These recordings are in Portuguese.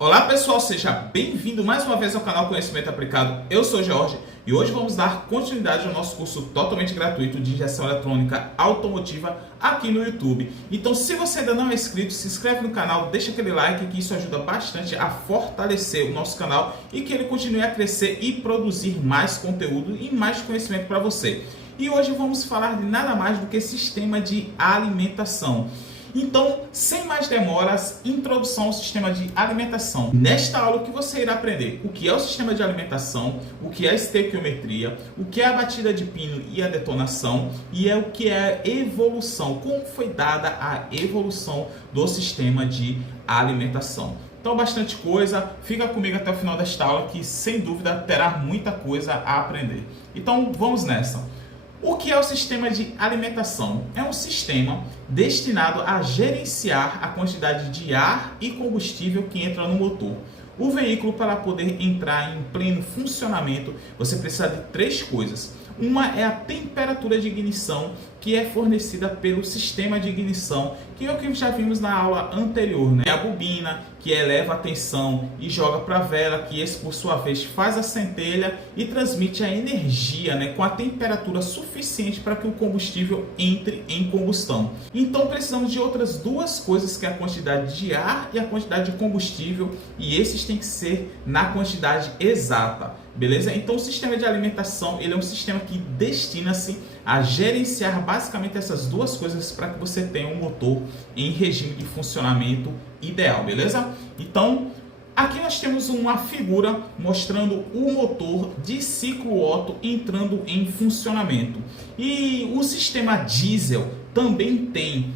Olá pessoal, seja bem-vindo mais uma vez ao canal Conhecimento Aplicado. Eu sou o Jorge e hoje vamos dar continuidade ao nosso curso totalmente gratuito de injeção eletrônica automotiva aqui no YouTube. Então, se você ainda não é inscrito, se inscreve no canal, deixa aquele like que isso ajuda bastante a fortalecer o nosso canal e que ele continue a crescer e produzir mais conteúdo e mais conhecimento para você. E hoje vamos falar de nada mais do que sistema de alimentação. Então, sem mais demoras, introdução ao sistema de alimentação. Nesta aula, o que você irá aprender? O que é o sistema de alimentação, o que é a estequiometria, o que é a batida de pino e a detonação, e o que é a evolução, como foi dada a evolução do sistema de alimentação. Então, bastante coisa, fica comigo até o final desta aula que, sem dúvida, terá muita coisa a aprender. Então, vamos nessa. O que é o sistema de alimentação? É um sistema destinado a gerenciar a quantidade de ar e combustível que entra no motor. O veículo, para poder entrar em pleno funcionamento, você precisa de três coisas. Uma é a temperatura de ignição, que é fornecida pelo sistema de ignição, que é o que já vimos na aula anterior, né? É a bobina, que eleva a tensão e joga para a vela, que esse por sua vez faz a centelha e transmite a energia, né, com a temperatura suficiente para que o combustível entre em combustão. Então precisamos de outras duas coisas, que é a quantidade de ar e a quantidade de combustível, e esses têm que ser na quantidade exata. Beleza? Então o sistema de alimentação, ele é um sistema que destina-se a gerenciar basicamente essas duas coisas para que você tenha um motor em regime de funcionamento ideal, beleza? Então, aqui nós temos uma figura mostrando o motor de ciclo Otto entrando em funcionamento. E o sistema diesel também tem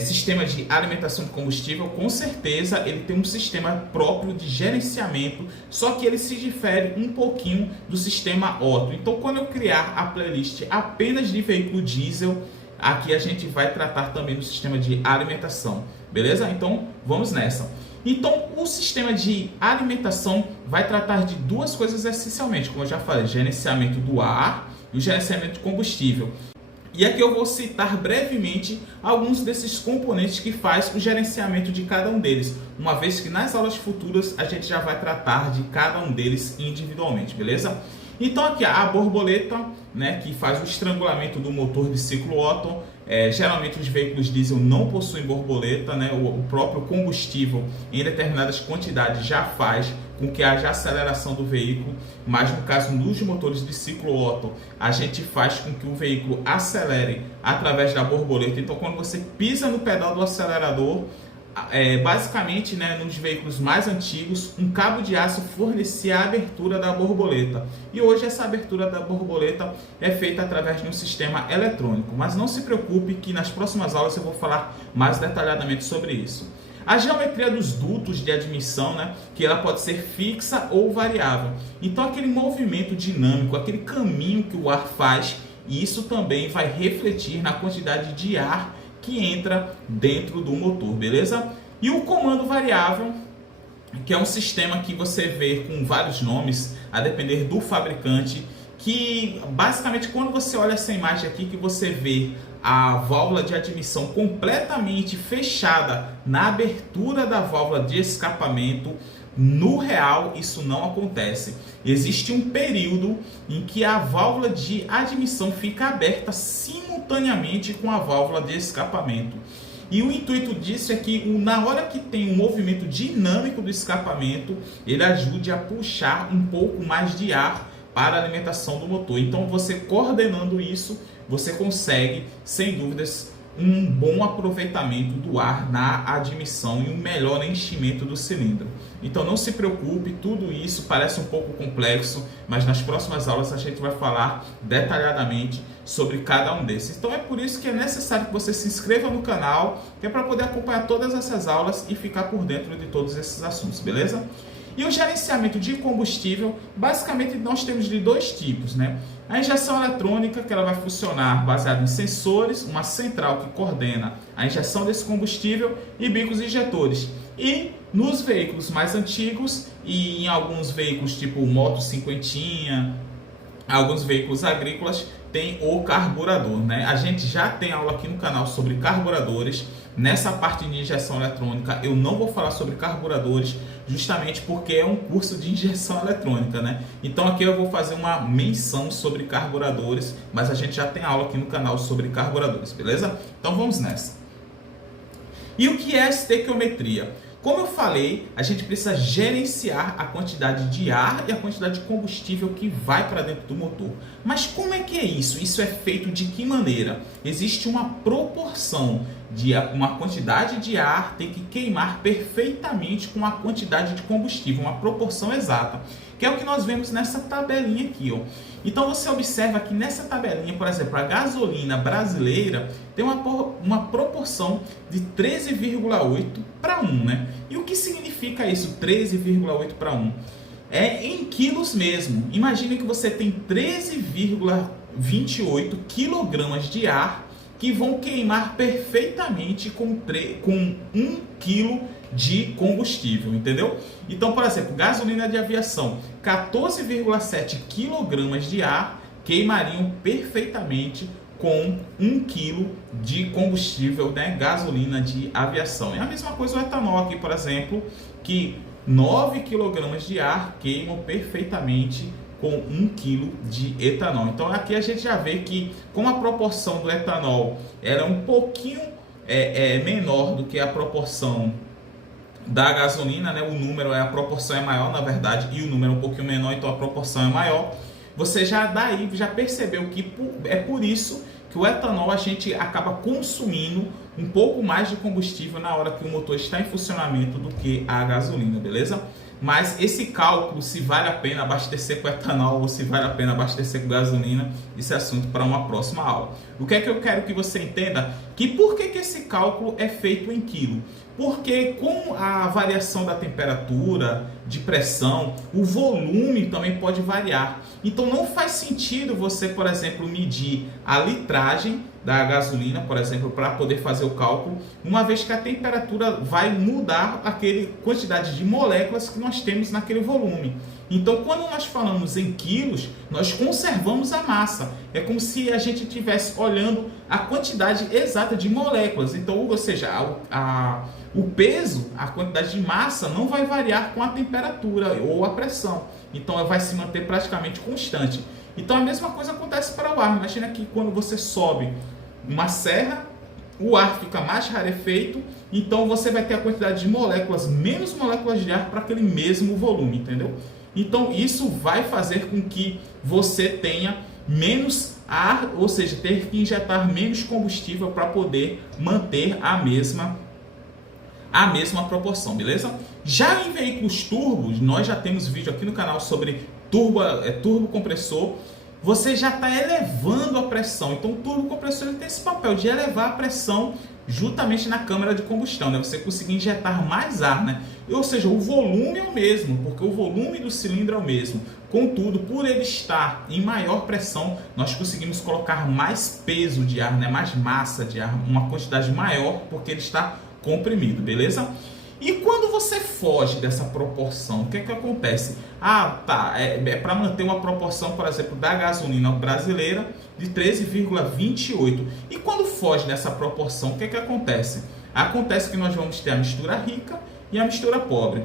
sistema de alimentação de combustível, com certeza ele tem um sistema próprio de gerenciamento, só que ele se difere um pouquinho do sistema Otto. Então, quando eu criar a playlist apenas de veículo diesel, aqui a gente vai tratar também do sistema de alimentação, beleza? Então, vamos nessa. Então, o sistema de alimentação vai tratar de duas coisas essencialmente, como eu já falei, gerenciamento do ar e o gerenciamento de combustível. E aqui eu vou citar brevemente alguns desses componentes que faz o gerenciamento de cada um deles, uma vez que nas aulas futuras a gente já vai tratar de cada um deles individualmente, beleza? Então aqui a borboleta, né, que faz o estrangulamento do motor de ciclo Otto. Geralmente os veículos diesel não possuem borboleta, né? O próprio combustível em determinadas quantidades já faz com que haja aceleração do veículo, mas no caso dos motores de ciclo Otto, a gente faz com que o veículo acelere através da borboleta. Então quando você pisa no pedal do acelerador, basicamente, né, nos veículos mais antigos, um cabo de aço fornecia a abertura da borboleta. E hoje essa abertura da borboleta é feita através de um sistema eletrônico. Mas não se preocupe que nas próximas aulas eu vou falar mais detalhadamente sobre isso. A geometria dos dutos de admissão, né, que ela pode ser fixa ou variável. Então aquele movimento dinâmico, aquele caminho que o ar faz, e isso também vai refletir na quantidade de ar que entra dentro do motor, beleza? E o comando variável, que é um sistema que você vê com vários nomes, a depender do fabricante, que basicamente quando você olha essa imagem aqui, que você vê a válvula de admissão completamente fechada na abertura da válvula de escapamento, no real isso não acontece. Existe um período em que a válvula de admissão fica aberta simultaneamente com a válvula de escapamento. E o intuito disso é que na hora que tem um movimento dinâmico do escapamento, ele ajude a puxar um pouco mais de ar para a alimentação do motor. Então você coordenando isso, você consegue, sem dúvidas, um bom aproveitamento do ar na admissão e um melhor enchimento do cilindro. Então não se preocupe, tudo isso parece um pouco complexo, mas nas próximas aulas a gente vai falar detalhadamente sobre cada um desses. Então é por isso que é necessário que você se inscreva no canal, que é para poder acompanhar todas essas aulas e ficar por dentro de todos esses assuntos, beleza? E o gerenciamento de combustível, basicamente nós temos de dois tipos, né? A injeção eletrônica, que ela vai funcionar baseada em sensores, uma central que coordena a injeção desse combustível e bicos injetores. E nos veículos mais antigos e em alguns veículos tipo moto cinquentinha, alguns veículos agrícolas, tem o carburador, né? A gente já tem aula aqui no canal sobre carburadores. Nessa parte de injeção eletrônica eu não vou falar sobre carburadores, justamente porque é um curso de injeção eletrônica, né? Então aqui eu vou fazer uma menção sobre carburadores, mas a gente já tem aula aqui no canal sobre carburadores, beleza? Então vamos nessa. E o que é a estequiometria? Como eu falei, a gente precisa gerenciar a quantidade de ar e a quantidade de combustível que vai para dentro do motor. Mas como é que é isso? Isso é feito de que maneira? Existe uma proporção de uma quantidade de ar tem que queimar perfeitamente com a quantidade de combustível, uma proporção exata, que é o que nós vemos nessa tabelinha aqui, ó. Então você observa que nessa tabelinha, por exemplo, a gasolina brasileira tem uma proporção de 13,8 para 1, né? E o que significa isso, 13,8 para 1? É em quilos mesmo. Imagine que você tem 13,28 quilogramas de ar que vão queimar perfeitamente com 1 quilo de combustível, entendeu? Então, por exemplo, gasolina de aviação, 14,7 kg de ar queimariam perfeitamente com 1 kg de combustível, né? Gasolina de aviação. É a mesma coisa o etanol aqui, por exemplo, que 9 kg de ar queimam perfeitamente com 1 kg de etanol. Então aqui a gente já vê que como a proporção do etanol era um pouquinho menor do que a proporção da gasolina, né? O número, a proporção é maior, na verdade, e o número é um pouquinho menor, então a proporção é maior. Você já daí já percebeu que é por isso que o etanol a gente acaba consumindo um pouco mais de combustível na hora que o motor está em funcionamento do que a gasolina, beleza? Mas esse cálculo, se vale a pena abastecer com etanol ou se vale a pena abastecer com gasolina, isso é assunto para uma próxima aula. O que é que eu quero que você entenda? Que por que esse cálculo é feito em quilo? Porque com a variação da temperatura, de pressão, o volume também pode variar. Então não faz sentido você, por exemplo, medir a litragem da gasolina, por exemplo, para poder fazer o cálculo, uma vez que a temperatura vai mudar aquela quantidade de moléculas que nós temos naquele volume. Então, quando nós falamos em quilos, nós conservamos a massa. É como se a gente estivesse olhando a quantidade exata de moléculas. Então, ou seja, o peso, a quantidade de massa não vai variar com a temperatura ou a pressão. Então, ela vai se manter praticamente constante. Então, a mesma coisa acontece para o ar. Imagina que quando você sobe uma serra, o ar fica mais rarefeito, então você vai ter a quantidade de moléculas, menos moléculas de ar para aquele mesmo volume, entendeu? Então, isso vai fazer com que você tenha menos ar, ou seja, ter que injetar menos combustível para poder manter a mesma proporção, beleza? Já em veículos turbos, nós já temos vídeo aqui no canal sobre turbo compressor. Você já está elevando a pressão. Então o turbo compressor ele tem esse papel de elevar a pressão juntamente na câmara de combustão, né? Você conseguir injetar mais ar, né? Ou seja, o volume é o mesmo, porque o volume do cilindro é o mesmo. Contudo, por ele estar em maior pressão, nós conseguimos colocar mais peso de ar, né? Mais massa de ar, uma quantidade maior, porque ele está comprimido, beleza? E quando você foge dessa proporção, o que é que acontece? É para manter uma proporção, por exemplo, da gasolina brasileira de 13,28. E quando foge dessa proporção, o que é que acontece? Acontece que nós vamos ter a mistura rica e a mistura pobre.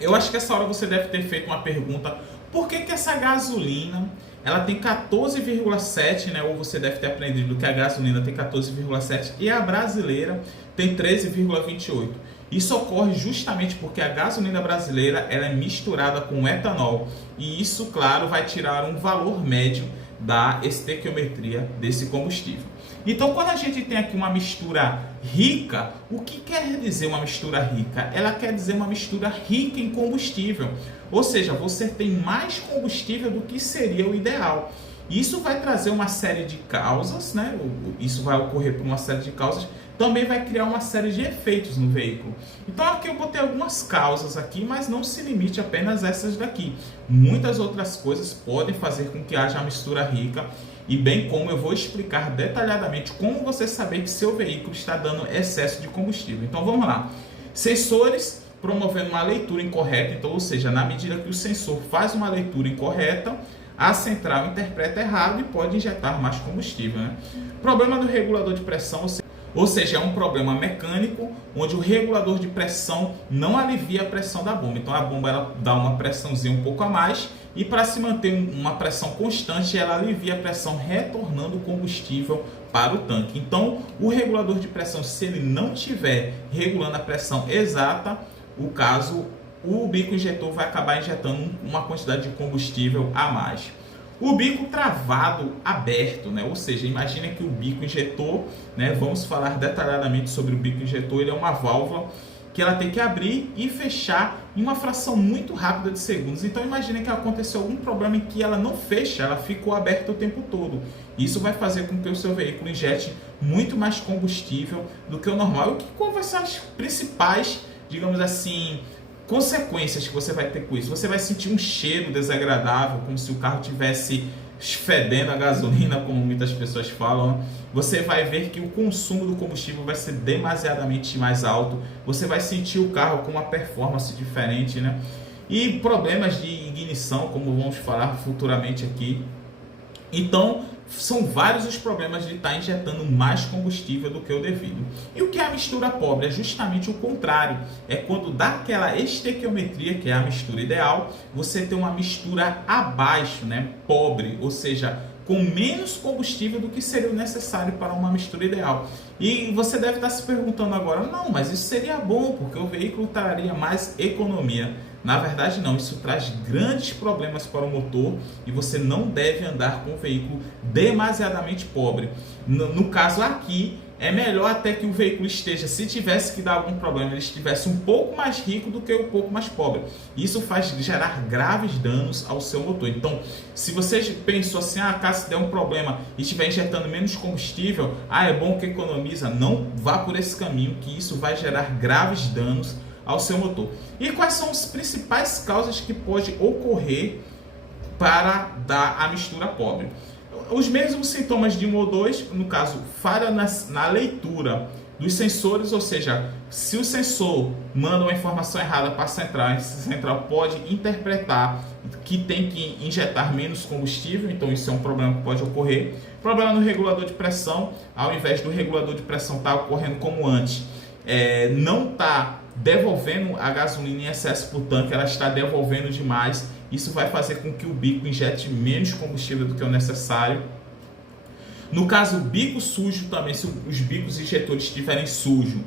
Eu acho que essa hora você deve ter feito uma pergunta: por que essa gasolina ela tem 14,7, né? Ou você deve ter aprendido que a gasolina tem 14,7 e a brasileira tem 13,28. Isso ocorre justamente porque a gasolina brasileira ela é misturada com etanol e isso, claro, vai tirar um valor médio da estequiometria desse combustível. Então, quando a gente tem aqui uma mistura rica, o que quer dizer uma mistura rica? Ela quer dizer uma mistura rica em combustível, ou seja, você tem mais combustível do que seria o ideal. Isso vai trazer uma série de causas, né? Isso vai ocorrer por uma série de causas, também vai criar uma série de efeitos no veículo. Então aqui eu botei algumas causas aqui, mas não se limite apenas a essas daqui. Muitas outras coisas podem fazer com que haja uma mistura rica, e bem como eu vou explicar detalhadamente como você saber que seu veículo está dando excesso de combustível. Então vamos lá. Sensores promovendo uma leitura incorreta, então, ou seja, na medida que o sensor faz uma leitura incorreta, a central interpreta errado e pode injetar mais combustível, né? Problema do regulador de pressão, Ou seja, é um problema mecânico onde o regulador de pressão não alivia a pressão da bomba. Então a bomba ela dá uma pressãozinha um pouco a mais e para se manter uma pressão constante ela alivia a pressão retornando o combustível para o tanque. Então o regulador de pressão, se ele não estiver regulando a pressão exata, o bico injetor vai acabar injetando uma quantidade de combustível a mais. O bico travado aberto, né? Ou seja, imagine que o bico injetor, né? Vamos falar detalhadamente sobre o bico injetor. Ele é uma válvula que ela tem que abrir e fechar em uma fração muito rápida de segundos. Então imagine que aconteceu algum problema em que ela não fecha, ela ficou aberta o tempo todo. Isso vai fazer com que o seu veículo injete muito mais combustível do que o normal. E quais vão ser as principais, digamos assim, consequências que você vai ter com isso? Você vai sentir um cheiro desagradável, como se o carro tivesse fedendo a gasolina, como muitas pessoas falam. Você vai ver que o consumo do combustível vai ser demasiadamente mais alto. Você vai sentir o carro com uma performance diferente, né? E problemas de ignição, como vamos falar futuramente aqui. Então, são vários os problemas de estar injetando mais combustível do que o devido. E o que é a mistura pobre? É justamente o contrário. É quando dá aquela estequiometria, que é a mistura ideal, você tem uma mistura abaixo, né? Pobre, ou seja, com menos combustível do que seria o necessário para uma mistura ideal. E você deve estar se perguntando agora, não, mas isso seria bom, porque o veículo traria mais economia. Na verdade não, isso traz grandes problemas para o motor e você não deve andar com um veículo demasiadamente pobre. No caso aqui, é melhor até que o veículo esteja, se tivesse que dar algum problema, ele estivesse um pouco mais rico do que um pouco mais pobre. Isso faz gerar graves danos ao seu motor. Então, se você pensou assim, caso der um problema e estiver injetando menos combustível, é bom que economiza, não vá por esse caminho, que isso vai gerar graves danos ao seu motor. E quais são as principais causas que pode ocorrer para dar a mistura pobre? Os mesmos sintomas de 1 ou 2, no caso, falha na leitura dos sensores, ou seja, se o sensor manda uma informação errada para a central pode interpretar que tem que injetar menos combustível, então isso é um problema que pode ocorrer. Problema no regulador de pressão, ao invés do regulador de pressão estar ocorrendo como antes, não está devolvendo a gasolina em excesso para o tanque, ela está devolvendo demais. Isso vai fazer com que o bico injete menos combustível do que o necessário. No caso, o bico sujo também, se os bicos injetores estiverem sujos,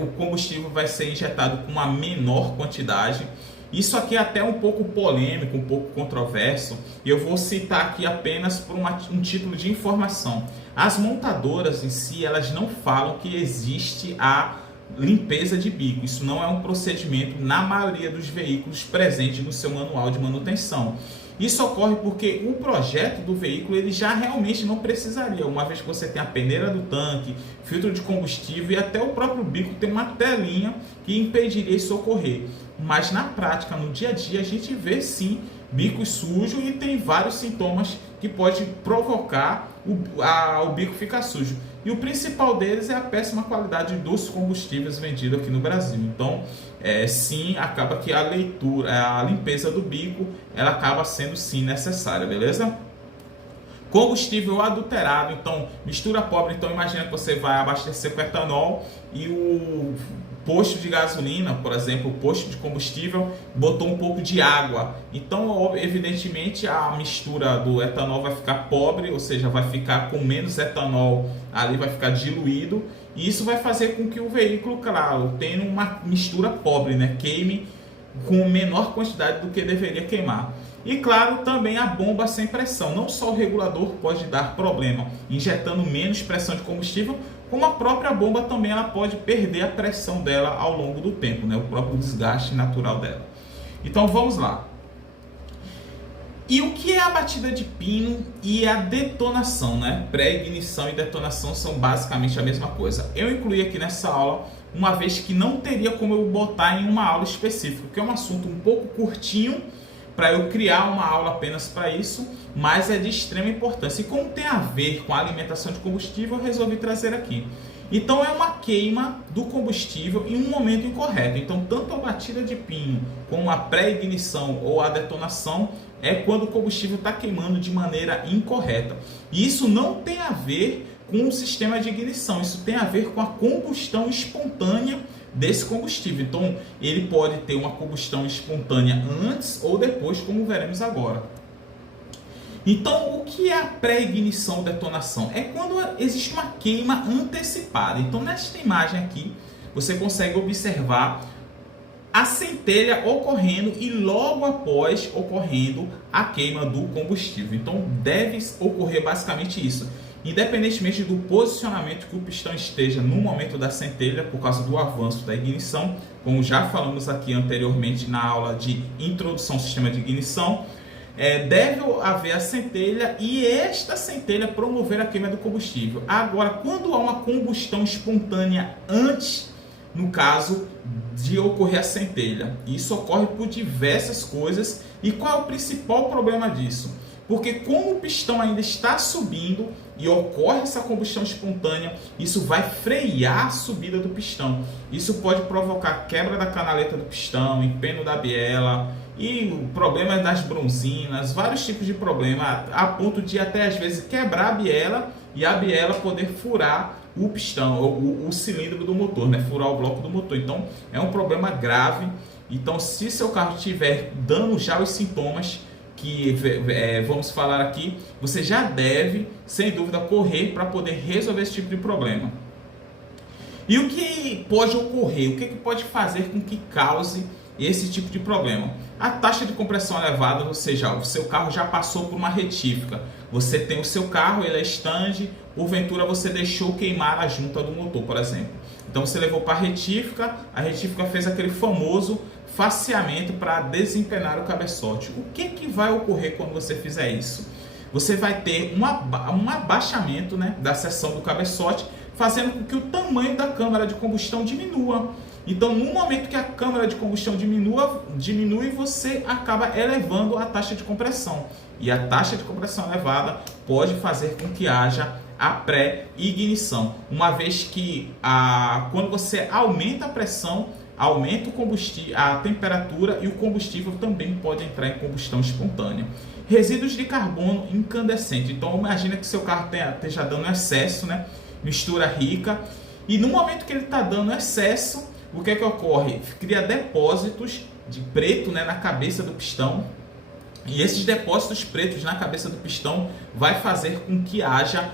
o combustível vai ser injetado com uma menor quantidade. Isso aqui é até um pouco polêmico, um pouco controverso, e eu vou citar aqui apenas por um título de informação. As montadoras em si, elas não falam que existe a limpeza de bico. Isso não é um procedimento na maioria dos veículos presente no seu manual de manutenção. Isso ocorre porque o projeto do veículo ele já realmente não precisaria, uma vez que você tem a peneira do tanque, filtro de combustível e até o próprio bico tem uma telinha que impediria isso ocorrer. Mas na prática, no dia a dia, a gente vê sim bico sujo e tem vários sintomas que pode provocar o bico ficar sujo. E o principal deles é a péssima qualidade dos combustíveis vendidos aqui no Brasil. Então, sim, acaba que a limpeza do bico, ela acaba sendo sim necessária, beleza? Combustível adulterado, então mistura pobre. Então imagina que você vai abastecer com etanol e o posto de gasolina, por exemplo, o posto de combustível botou um pouco de água. Então, evidentemente, a mistura do etanol vai ficar pobre, ou seja, vai ficar com menos etanol ali, vai ficar diluído. E isso vai fazer com que o veículo, claro, tenha uma mistura pobre, né? Queime com menor quantidade do que deveria queimar. E claro, também a bomba sem pressão. Não só o regulador pode dar problema injetando menos pressão de combustível, como a própria bomba também ela pode perder a pressão dela ao longo do tempo, né? O próprio desgaste natural dela. Então vamos lá. E o que é a batida de pino e a detonação, né? Pré-ignição e detonação são basicamente a mesma coisa. Eu incluí aqui nessa aula, uma vez que não teria como eu botar em uma aula específica, porque é um assunto um pouco curtinho para eu criar uma aula apenas para isso, mas é de extrema importância. E como tem a ver com a alimentação de combustível, eu resolvi trazer aqui. Então é uma queima do combustível em um momento incorreto. Então tanto a batida de pino como a pré-ignição ou a detonação é quando o combustível está queimando de maneira incorreta. E isso não tem a ver com o sistema de ignição. Isso tem a ver com a combustão espontânea desse combustível. Então, ele pode ter uma combustão espontânea antes ou depois, como veremos agora. Então, o que é a pré-ignição ou detonação? É quando existe uma queima antecipada. Então, nesta imagem aqui, você consegue observar a centelha ocorrendo e logo após ocorrendo a queima do combustível. Então, deve ocorrer basicamente isso. Independentemente do posicionamento que o pistão esteja no momento da centelha, por causa do avanço da ignição, como já falamos aqui anteriormente na aula de introdução ao sistema de ignição, deve haver a centelha e esta centelha promover a queima do combustível. Agora, quando há uma combustão espontânea antes, no caso de ocorrer a centelha, isso ocorre por diversas coisas. E qual é o principal problema disso? Porque como o pistão ainda está subindo e ocorre essa combustão espontânea, isso vai frear a subida do pistão. Isso pode provocar quebra da canaleta do pistão, empeno da biela e problemas das bronzinas, vários tipos de problema, a ponto de até às vezes quebrar a biela e a biela poder furar o pistão, o cilindro do motor, né? Furar o bloco do motor. Então é um problema grave. Então, se seu carro tiver dando já os sintomas que vamos falar aqui, você já deve, sem dúvida, correr para poder resolver esse tipo de problema. E o que pode ocorrer? O que pode fazer com que cause esse tipo de problema? A taxa de compressão elevada, ou seja, o seu carro já passou por uma retífica. Você tem o seu carro, ele é stand, porventura você deixou queimar a junta do motor, por exemplo. Então você levou para a retífica fez aquele famoso faceamento para desempenar o cabeçote. O que vai ocorrer quando você fizer isso? Você vai ter um abaixamento, né, da seção do cabeçote, fazendo com que o tamanho da câmara de combustão diminua. Então, no momento que a câmara de combustão diminui, você acaba elevando a taxa de compressão. E a taxa de compressão elevada pode fazer com que haja a pré-ignição. Uma vez que quando você aumenta a pressão, aumenta o combustível, a temperatura, e o combustível também pode entrar em combustão espontânea. Resíduos de carbono incandescente. Então, imagina que seu carro esteja dando excesso, né? Mistura rica. E no momento que ele está dando excesso, o que ocorre? Cria depósitos de preto, né, na cabeça do pistão. E esses depósitos pretos na cabeça do pistão vai fazer com que haja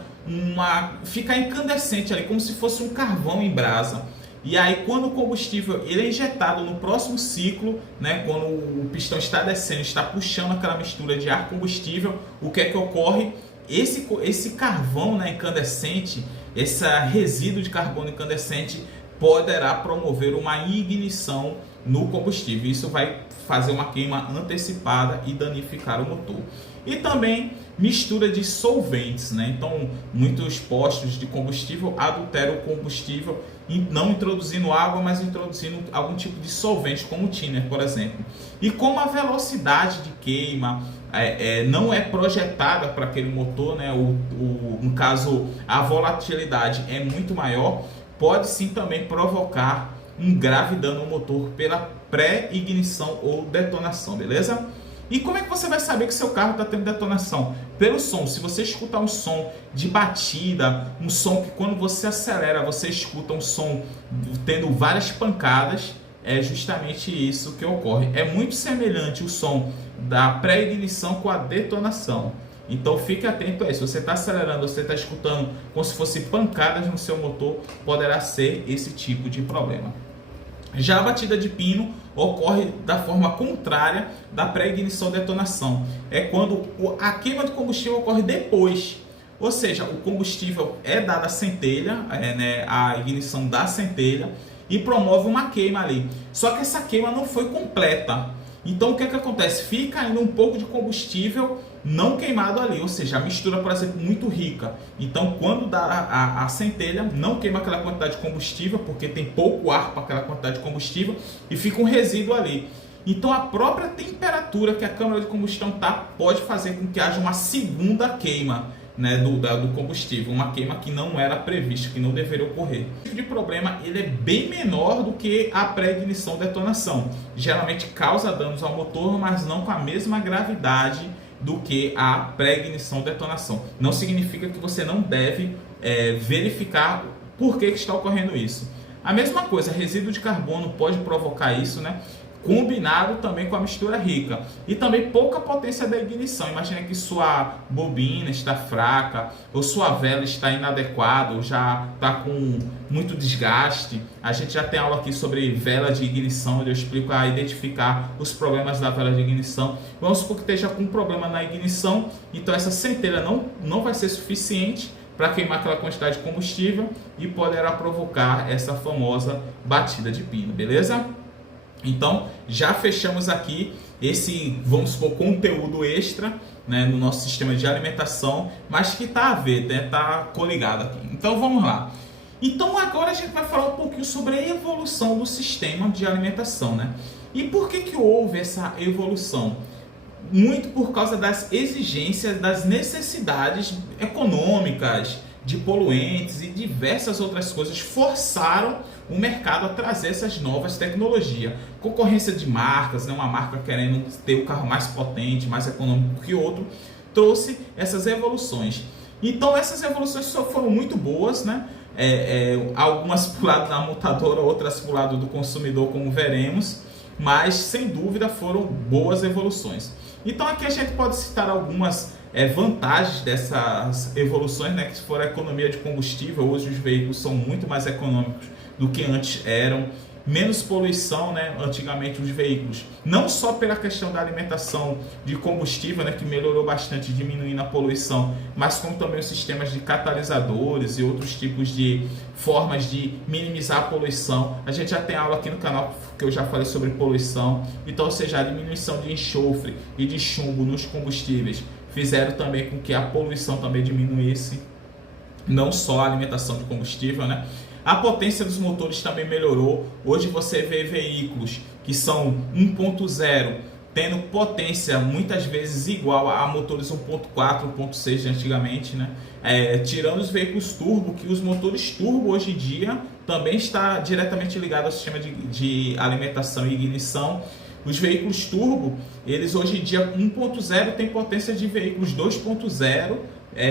ficar incandescente ali, como se fosse um carvão em brasa. E aí, quando o combustível ele é injetado no próximo ciclo, né, quando o pistão está descendo, está puxando aquela mistura de ar combustível, o que ocorre? Esse carvão, né, incandescente, esse resíduo de carbono incandescente poderá promover uma ignição no combustível. Isso vai fazer uma queima antecipada e danificar o motor. E também mistura de solventes, né? Então, muitos postos de combustível adulteram o combustível, não introduzindo água, mas introduzindo algum tipo de solvente, como o thinner, por exemplo. E como a velocidade de queima não é projetada para aquele motor, né? No caso, a volatilidade é muito maior, pode sim também provocar um grave dano ao motor pela pré-ignição ou detonação, beleza? E como é que você vai saber que seu carro está tendo detonação? Pelo som. Se você escutar um som de batida, um som que quando você acelera, você escuta um som tendo várias pancadas, é justamente isso que ocorre. É muito semelhante o som da pré-ignição com a detonação. Então fique atento a isso. Se você está acelerando, você está escutando como se fosse pancadas no seu motor, poderá ser esse tipo de problema. Já a batida de pino ocorre da forma contrária da pré-ignição ou detonação. É quando a queima do combustível ocorre depois. Ou seja, o combustível é dado à centelha, né, a ignição da centelha, e promove uma queima ali. Só que essa queima não foi completa. Então o que acontece? Fica ainda um pouco de combustível não queimado ali, ou seja, a mistura, por exemplo, muito rica. Então quando dá a centelha, não queima aquela quantidade de combustível, porque tem pouco ar para aquela quantidade de combustível, e fica um resíduo ali. Então a própria temperatura que a câmara de combustão pode fazer com que haja uma segunda queima, né, do combustível, uma queima que não era prevista, que não deveria ocorrer. Esse tipo de problema ele é bem menor do que a pré-ignição detonação. Geralmente causa danos ao motor, mas não com a mesma gravidade do que a pré-ignição detonação. Não significa que você não deve verificar por que está ocorrendo isso. A mesma coisa, resíduo de carbono pode provocar isso, né? Combinado também com a mistura rica e também pouca potência da ignição. Imagina que sua bobina está fraca ou sua vela está inadequada ou já está com muito desgaste. A gente já tem aula aqui sobre vela de ignição, onde eu explico a identificar os problemas da vela de ignição. Vamos supor que esteja com um problema na ignição, então essa centelha não vai ser suficiente para queimar aquela quantidade de combustível e poderá provocar essa famosa batida de pino, beleza? Então, já fechamos aqui esse, vamos supor, conteúdo extra, né, no nosso sistema de alimentação, mas que está a ver, né, tá coligado aqui. Então, vamos lá. Então, agora a gente vai falar um pouquinho sobre a evolução do sistema de alimentação, né? E por que houve essa evolução? Muito por causa das exigências, das necessidades econômicas, de poluentes e diversas outras coisas forçaram o mercado a trazer essas novas tecnologias. Concorrência de marcas, né? Uma marca querendo ter o carro mais potente, mais econômico que outro, trouxe essas evoluções. Então essas evoluções só foram muito boas, né? Algumas para o lado da montadora, outras para o lado do consumidor, como veremos, mas sem dúvida foram boas evoluções. Então aqui a gente pode citar algumas vantagens dessas evoluções, né, que for a economia de combustível. Hoje os veículos são muito mais econômicos do que antes eram, menos poluição, né? Antigamente os veículos, não só pela questão da alimentação de combustível, né, que melhorou bastante, diminuindo a poluição, mas como também os sistemas de catalisadores e outros tipos de formas de minimizar a poluição. A gente já tem aula aqui no canal que eu já falei sobre poluição. Então, ou seja, a diminuição de enxofre e de chumbo nos combustíveis fizeram também com que a poluição também diminuísse, não só a alimentação de combustível, né? A potência dos motores também melhorou. Hoje você vê veículos que são 1.0 tendo potência muitas vezes igual a motores 1.4, 1.6 de antigamente, né? Tirando os veículos turbo, que os motores turbo hoje em dia também está diretamente ligado ao sistema de alimentação e ignição. Os veículos turbo, eles hoje em dia 1.0 tem potência de veículos 2.0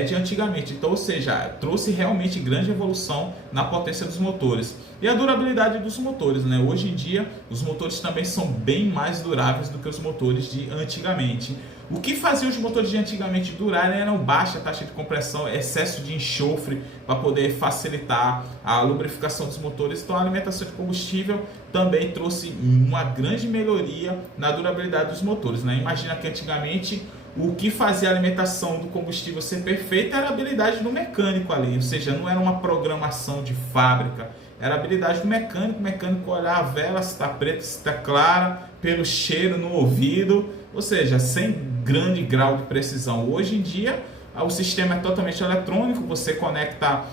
de antigamente. Então, ou seja, trouxe realmente grande evolução na potência dos motores. E a durabilidade dos motores, né? Hoje em dia, os motores também são bem mais duráveis do que os motores de antigamente. O que fazia os motores de antigamente durarem era baixa taxa de compressão, excesso de enxofre para poder facilitar a lubrificação dos motores. Então a alimentação de combustível também trouxe uma grande melhoria na durabilidade dos motores, né? Imagina que antigamente o que fazia a alimentação do combustível ser perfeita era a habilidade do mecânico ali, ou seja, não era uma programação de fábrica, era a habilidade do mecânico. O mecânico olhar a vela, se está preta, se está clara, pelo cheiro no ouvido, ou seja, sem grande grau de precisão. Hoje em dia o sistema é totalmente eletrônico, você conecta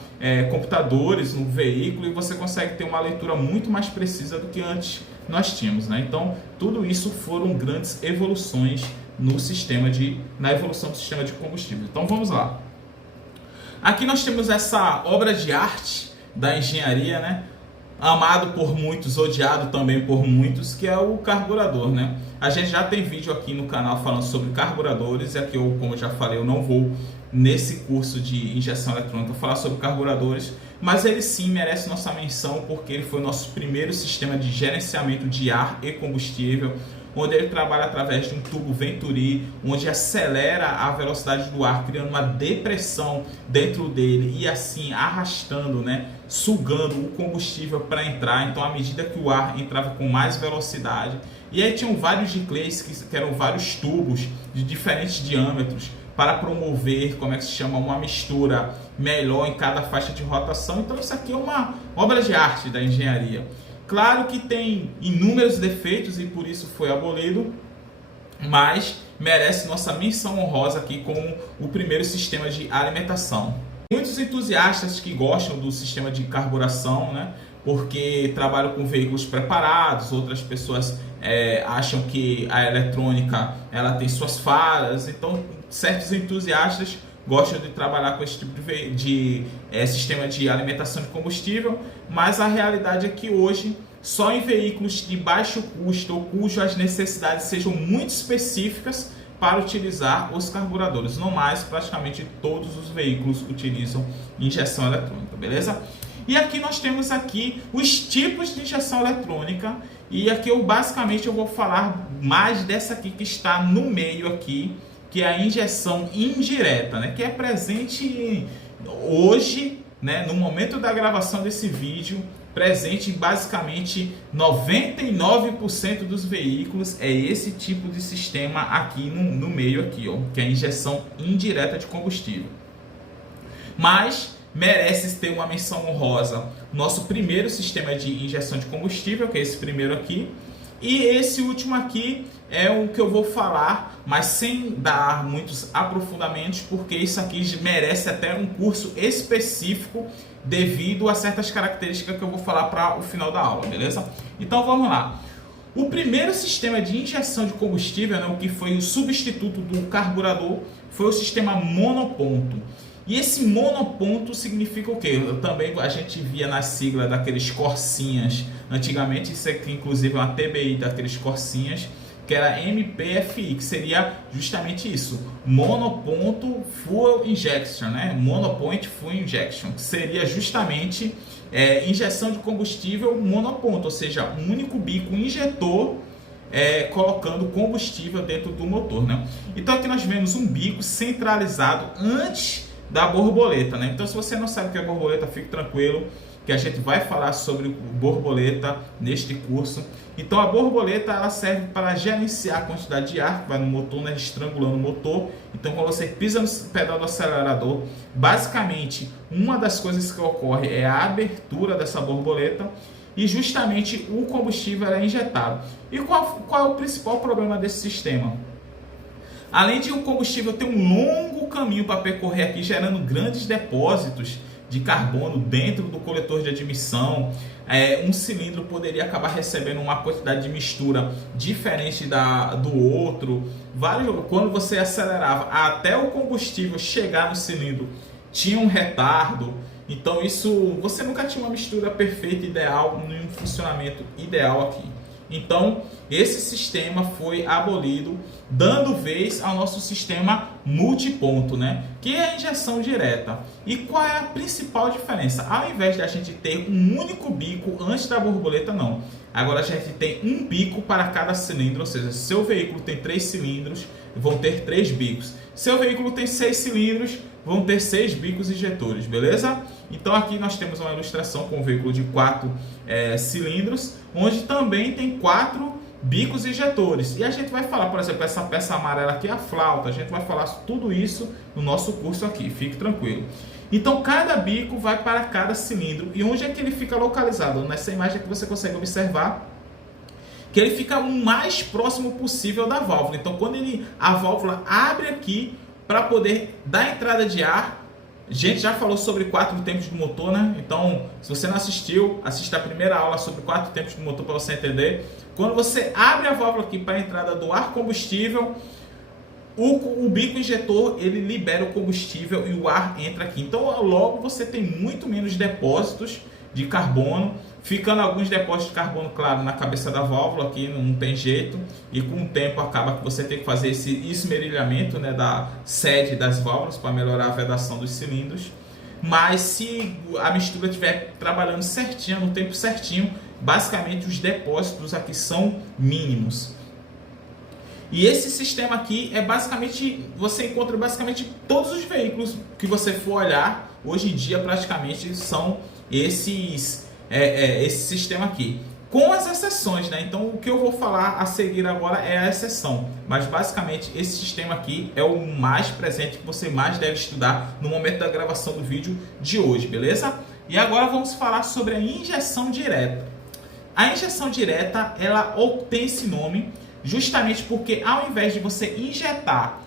computadores no veículo e você consegue ter uma leitura muito mais precisa do que antes nós tínhamos, né? Então tudo isso foram grandes evoluções na evolução do sistema de combustível. Então vamos lá. Aqui nós temos essa obra de arte da engenharia, né? Amado por muitos, odiado também por muitos, que é o carburador, né? A gente já tem vídeo aqui no canal falando sobre carburadores, e aqui como eu já falei, eu não vou nesse curso de injeção eletrônica falar sobre carburadores, mas ele sim merece nossa menção porque ele foi o nosso primeiro sistema de gerenciamento de ar e combustível, onde ele trabalha através de um tubo Venturi, onde acelera a velocidade do ar, criando uma depressão dentro dele e assim arrastando, né, sugando o combustível para entrar. Então, à medida que o ar entrava com mais velocidade, e aí tinham vários giclês que eram vários tubos de diferentes diâmetros para promover, como é que se chama, uma mistura melhor em cada faixa de rotação. Então, isso aqui é uma obra de arte da engenharia. Claro que tem inúmeros defeitos e por isso foi abolido, mas merece nossa menção honrosa aqui como o primeiro sistema de alimentação. Muitos entusiastas que gostam do sistema de carburação, né, porque trabalham com veículos preparados, outras pessoas acham que a eletrônica ela tem suas falhas, então certos entusiastas gostam de trabalhar com esse tipo de sistema de alimentação de combustível, mas a realidade é que hoje, só em veículos de baixo custo ou cujas necessidades sejam muito específicas, para utilizar os carburadores. No mais, praticamente todos os veículos utilizam injeção eletrônica, beleza? E aqui nós temos aqui os tipos de injeção eletrônica, e aqui basicamente eu vou falar mais dessa aqui que está no meio aqui, que é a injeção indireta, né, que é presente hoje, né, no momento da gravação desse vídeo, presente em basicamente 99% dos veículos. É esse tipo de sistema aqui no meio aqui, ó, que é a injeção indireta de combustível. Mas merece ter uma menção honrosa nosso primeiro sistema de injeção de combustível, que é esse primeiro aqui, e esse último aqui é o que eu vou falar, mas sem dar muitos aprofundamentos, porque isso aqui merece até um curso específico devido a certas características que eu vou falar para o final da aula, beleza? Então vamos lá. O primeiro sistema de injeção de combustível, né, o que foi o substituto do carburador, foi o sistema monoponto. E esse monoponto significa o quê? Também a gente via na sigla daqueles Corsinhas, antigamente, isso aqui inclusive é uma TBI daqueles Corsinhas, que era MPFI, que seria justamente isso, Monoponto Fuel Injection, né? Monopoint Fuel Injection, que seria justamente injeção de combustível monoponto, ou seja, um único bico injetor colocando combustível dentro do motor, né? Então aqui nós vemos um bico centralizado antes da borboleta, né? Então se você não sabe o que é borboleta, fique tranquilo que a gente vai falar sobre borboleta neste curso. Então a borboleta ela serve para gerenciar a quantidade de ar que vai no motor, né, estrangulando o motor. Então quando você pisa no pedal do acelerador, basicamente uma das coisas que ocorre é a abertura dessa borboleta e justamente o combustível é injetado. E qual é o principal problema desse sistema? Além de o combustível ter um longo caminho para percorrer aqui, gerando grandes depósitos de carbono dentro do coletor de admissão, um cilindro poderia acabar recebendo uma quantidade de mistura diferente do outro. Quando você acelerava até o combustível chegar no cilindro, tinha um retardo. Então você nunca tinha uma mistura perfeita, ideal, um funcionamento ideal aqui. Então esse sistema foi abolido, dando vez ao nosso sistema multiponto, né? Que é a injeção direta. E qual é a principal diferença? Ao invés de a gente ter um único bico antes da borboleta, não. Agora a gente tem um bico para cada cilindro, ou seja, se seu veículo tem 3 cilindros, vão ter 3 bicos. Seu veículo tem 6 cilindros, vão ter 6 bicos injetores, beleza? Então aqui nós temos uma ilustração com um veículo de 4 cilindros, onde também tem 4 bicos injetores. E a gente vai falar, por exemplo, essa peça amarela aqui é a flauta. A gente vai falar tudo isso no nosso curso aqui, fique tranquilo. Então cada bico vai para cada cilindro. E onde é que ele fica localizado? Nessa imagem que você consegue observar que ele fica o mais próximo possível da válvula. Então quando a válvula abre aqui para poder dar entrada de ar, a gente já falou sobre 4 tempos do motor, né? Então, se você não assistiu, assista a primeira aula sobre 4 tempos do motor para você entender. Quando você abre a válvula aqui para a entrada do ar combustível, o bico injetor ele libera o combustível e o ar entra aqui. Então, logo você tem muito menos depósitos de carbono, ficando alguns depósitos de carbono, claro, na cabeça da válvula, aqui não tem jeito, e com o tempo acaba que você tem que fazer esse esmerilhamento, né, da sede das válvulas para melhorar a vedação dos cilindros. Mas se a mistura estiver trabalhando certinho, no tempo certinho, basicamente os depósitos aqui são mínimos. E esse sistema aqui é basicamente, você encontra basicamente todos os veículos que você for olhar, hoje em dia praticamente são esse sistema aqui, com as exceções, né? Então o que eu vou falar a seguir agora é a exceção, mas basicamente esse sistema aqui é o mais presente que você mais deve estudar no momento da gravação do vídeo de hoje, beleza? E agora vamos falar sobre a injeção direta. A injeção direta, ela obtém esse nome justamente porque ao invés de você injetar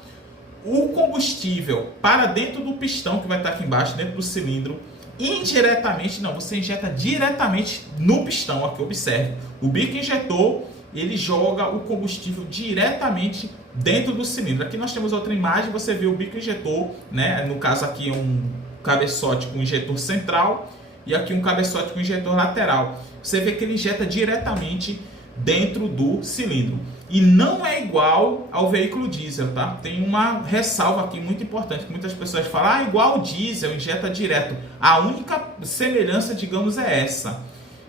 o combustível para dentro do pistão que vai estar aqui embaixo, dentro do cilindro, indiretamente, não, você injeta diretamente no pistão. Aqui, observe, o bico injetor, ele joga o combustível diretamente dentro do cilindro. Aqui nós temos outra imagem, você vê o bico injetor, né? No caso aqui é um cabeçote com injetor central e aqui um cabeçote com injetor lateral. Você vê que ele injeta diretamente dentro do cilindro. e não é igual ao veículo diesel, tá? Tem uma ressalva aqui muito importante, que muitas pessoas falam, igual ao diesel, injeta direto. A única semelhança, digamos, é essa,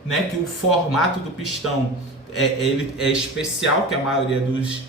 né? Que o formato do pistão ele é especial, que a maioria dos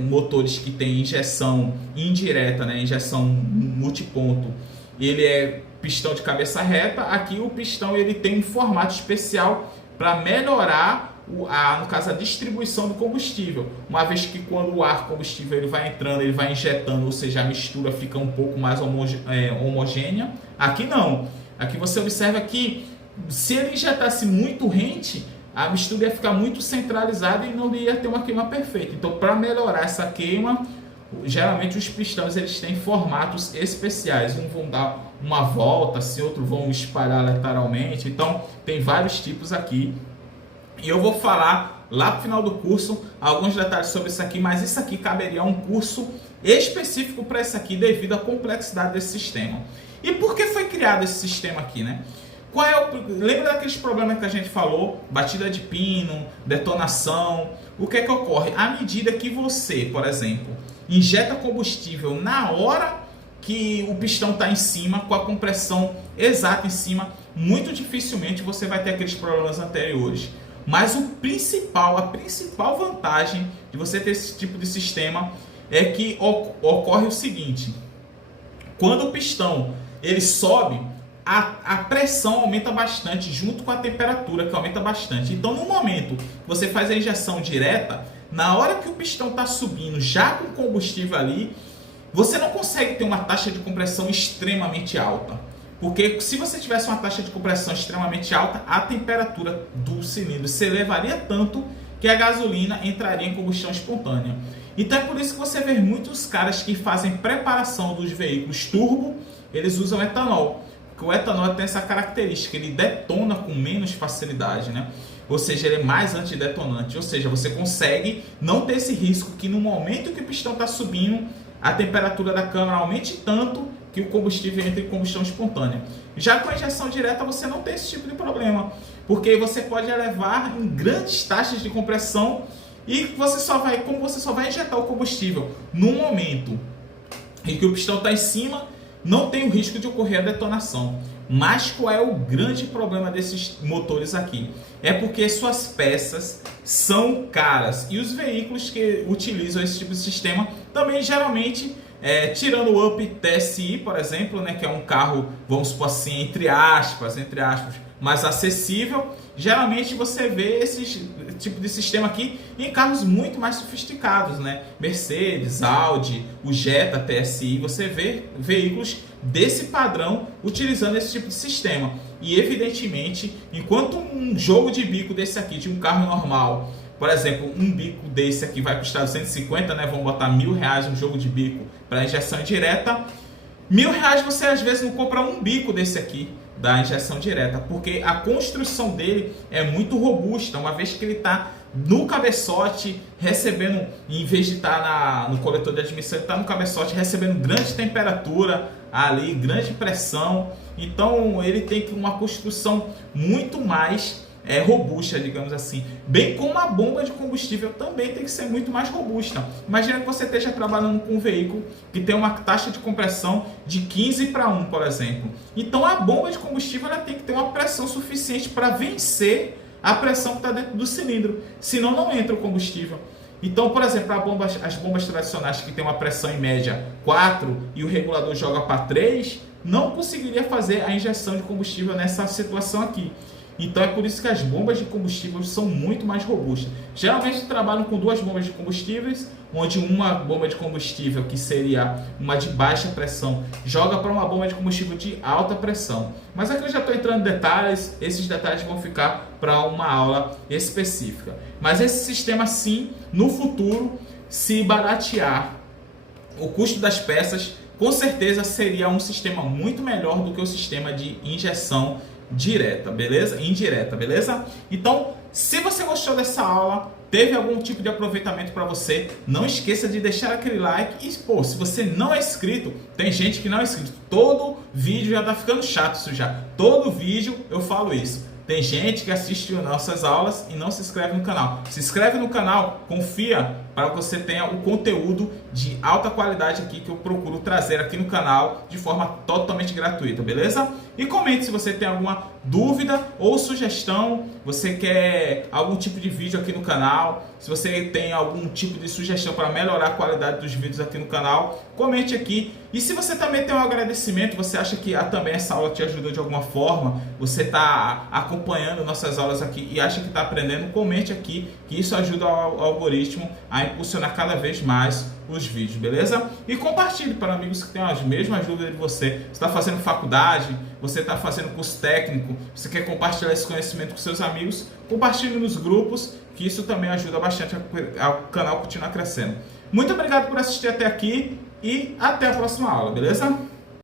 motores que tem injeção indireta, né? Injeção multiponto, ele é pistão de cabeça reta. Aqui o pistão ele tem um formato especial para melhorar no caso, a distribuição do combustível, uma vez que quando o ar combustível ele vai entrando, ele vai injetando, ou seja, a mistura fica um pouco mais homogênea. Aqui não, aqui você observa que se ele injetasse muito rente, a mistura ia ficar muito centralizada e não ia ter uma queima perfeita. Então, para melhorar essa queima, geralmente os pistões eles têm formatos especiais, uns vão dar uma volta, se outros vão espalhar lateralmente. Então, tem vários tipos aqui. E eu vou falar lá no final do curso alguns detalhes sobre isso aqui, mas isso aqui caberia a um curso específico para isso aqui devido à complexidade desse sistema. E por que foi criado esse sistema aqui, né? Lembra daqueles problemas que a gente falou? Batida de pino, detonação. O que é que ocorre? À medida que você, por exemplo, injeta combustível na hora que o pistão está em cima, com a compressão exata em cima, muito dificilmente você vai ter aqueles problemas anteriores. Mas a principal vantagem de você ter esse tipo de sistema é que ocorre o seguinte: quando o pistão ele sobe, a pressão aumenta bastante junto com a temperatura, que aumenta bastante. Então, no momento que você faz a injeção direta, na hora que o pistão está subindo já com combustível ali, você não consegue ter uma taxa de compressão extremamente alta. Porque se você tivesse uma taxa de compressão extremamente alta, a temperatura do cilindro se elevaria tanto que a gasolina entraria em combustão espontânea. Então é por isso que você vê muitos caras que fazem preparação dos veículos turbo, eles usam etanol. Porque o etanol tem essa característica, ele detona com menos facilidade, né? Ou seja, ele é mais antidetonante. Ou seja, você consegue não ter esse risco que no momento que o pistão está subindo, a temperatura da câmara aumente tanto que o combustível entre em combustão espontânea. Já com a injeção direta você não tem esse tipo de problema, porque você pode elevar em grandes taxas de compressão e como você só vai injetar o combustível no momento em que o pistão está em cima, não tem o risco de ocorrer a detonação. Mas qual é o grande problema desses motores aqui? É porque suas peças são caras e os veículos que utilizam esse tipo de sistema também geralmente, tirando o Up TSI, por exemplo, né, que é um carro, vamos supor assim, entre aspas, mais acessível, geralmente você vê esse tipo de sistema aqui em carros muito mais sofisticados, né? Mercedes, Audi, o Jetta TSI, você vê veículos desse padrão utilizando esse tipo de sistema. E evidentemente, enquanto um jogo de bico desse aqui, de um carro normal, por exemplo, um bico desse aqui vai custar 250, né? Vamos botar R$1.000 um jogo de bico para injeção direta. R$1.000 você às vezes não compra um bico desse aqui da injeção direta, porque a construção dele é muito robusta, uma vez que ele está no cabeçote recebendo, em vez de estar no coletor de admissão, ele está no cabeçote recebendo grande temperatura ali, grande pressão. Então ele tem uma construção muito mais robusta, digamos assim. Bem como a bomba de combustível também tem que ser muito mais robusta. Imagina que você esteja trabalhando com um veículo que tem uma taxa de compressão de 15:1, por exemplo. Então a bomba de combustível ela tem que ter uma pressão suficiente para vencer a pressão que está dentro do cilindro, senão não entra o combustível. Então, por exemplo, as bombas tradicionais que tem uma pressão em média 4 e o regulador joga para 3, não conseguiria fazer a injeção de combustível nessa situação aqui. Então é por isso que as bombas de combustível são muito mais robustas. Geralmente trabalham com duas bombas de combustíveis, onde uma bomba de combustível, que seria uma de baixa pressão, joga para uma bomba de combustível de alta pressão. Mas aqui eu já estou entrando em detalhes, esses detalhes vão ficar para uma aula específica. Mas esse sistema sim, no futuro, se baratear o custo das peças, com certeza seria um sistema muito melhor do que o sistema de injeção direta, beleza? Indireta, beleza? Então, se você gostou dessa aula, teve algum tipo de aproveitamento para você, não esqueça de deixar aquele like. E, pô, se você não é inscrito, tem gente que não é inscrito. Todo vídeo já tá ficando chato isso já. Todo vídeo eu falo isso. Tem gente que assiste nossas aulas e não se inscreve no canal. Se inscreve no canal, confia para que você tenha o conteúdo de alta qualidade aqui que eu procuro trazer aqui no canal de forma totalmente gratuita, beleza? E comente se você tem alguma dúvida ou sugestão, você quer algum tipo de vídeo aqui no canal, se você tem algum tipo de sugestão para melhorar a qualidade dos vídeos aqui no canal, comente aqui. E se você também tem um agradecimento, você acha que também essa aula te ajudou de alguma forma, você está acompanhando nossas aulas aqui e acha que está aprendendo, comente aqui, que isso ajuda o algoritmo a impulsionar cada vez mais os vídeos, beleza? E compartilhe para amigos que têm as mesmas dúvidas de você. Você está fazendo faculdade, você está fazendo curso técnico, você quer compartilhar esse conhecimento com seus amigos, compartilhe nos grupos, que isso também ajuda bastante ao canal continuar crescendo. Muito obrigado por assistir até aqui e até a próxima aula, beleza?